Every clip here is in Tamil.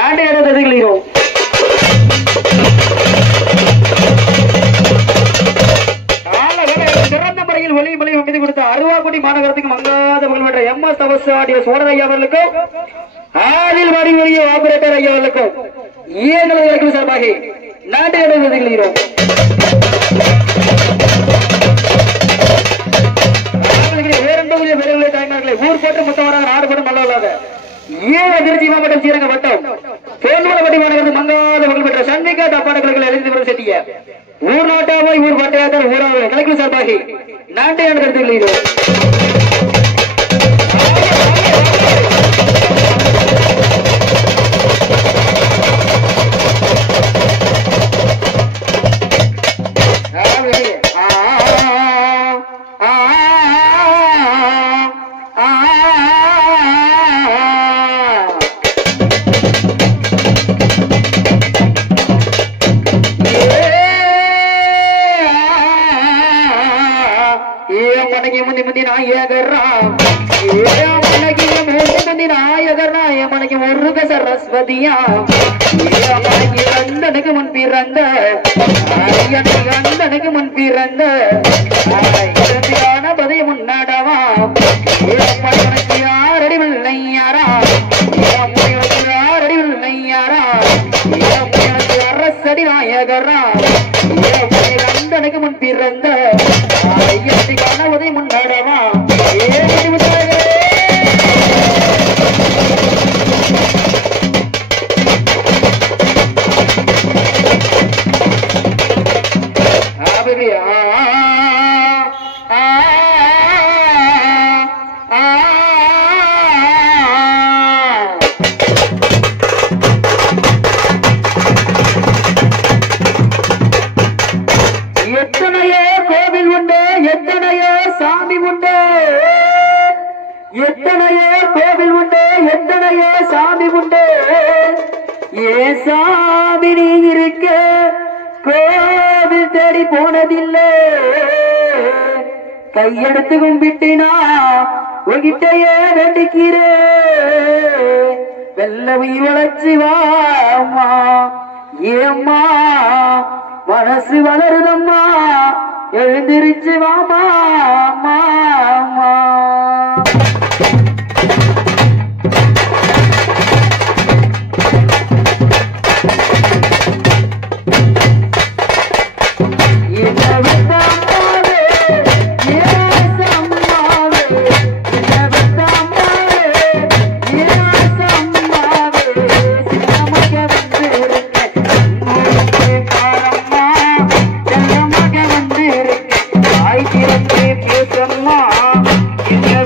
நாட்டை எடுத்துக்கிறோம். சிறந்த முறையில் ஒளி மொழி அமைதி கொடுத்த அருவாக்குடி மாநகரத்துக்கு மங்காத புகழ்பெற்ற எம்.எஸ். தவசாடிய சோழர் ஐயா அவர்களுக்கும் ஆதில் வாடி ஒளிய ஆபரேட்டர் ஐயா அவர்களுக்கும் இயங்குவதற்கு சார்பாக நாட்டை எடுத்துக்கிறோம். ஊர் போட்டு மொத்தவராக நாடு போட்டு மல்லவராக திருச்சி மாவட்டம் ஸ்ரீரங்க வட்டம் தோல்வளப்பட்டி மாநகரத்து மங்காத புகழ் பெற்ற சந்திகா தப்பாடல்கள் எழுதி செட்டிய ஊர் நாட்டாவாய் ஊர் பட்டையாத ஊராக கலெக்டர் சார்பாகி நாட்டையான கருத்துள்ளீர்கள். சரஸ்வதியா அந்தனுக்கு முன் பிறந்த அந்தனுக்கு முன் பிறந்த பதை முன்னாடவா யாரடி வெள்ளையாரா யாரடி வெள்ளையாரா அரசடி நாயகரா அந்தனுக்கு முன் பிறந்த பதை முன்னாடவா எத்தனையோ கோவில் உண்டு, எத்தனையோ சாமி உண்டு, எத்தனையோ கோவில் உண்டு, எத்தனையோ சாமி உண்டு. ஏ சாமி நீ இருக்க கோவில் தேடி போனதில்லை, கையெடுத்து கும்பிட்டினா உங்கிட்டையே வேண்டிக்கிறே. வெள்ளவி வளர்ச்சி வாமா ஏம்மா மனசு வளருதம்மா எழுந்திருச்சு வாமா மாமா. Yeah.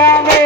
சாமி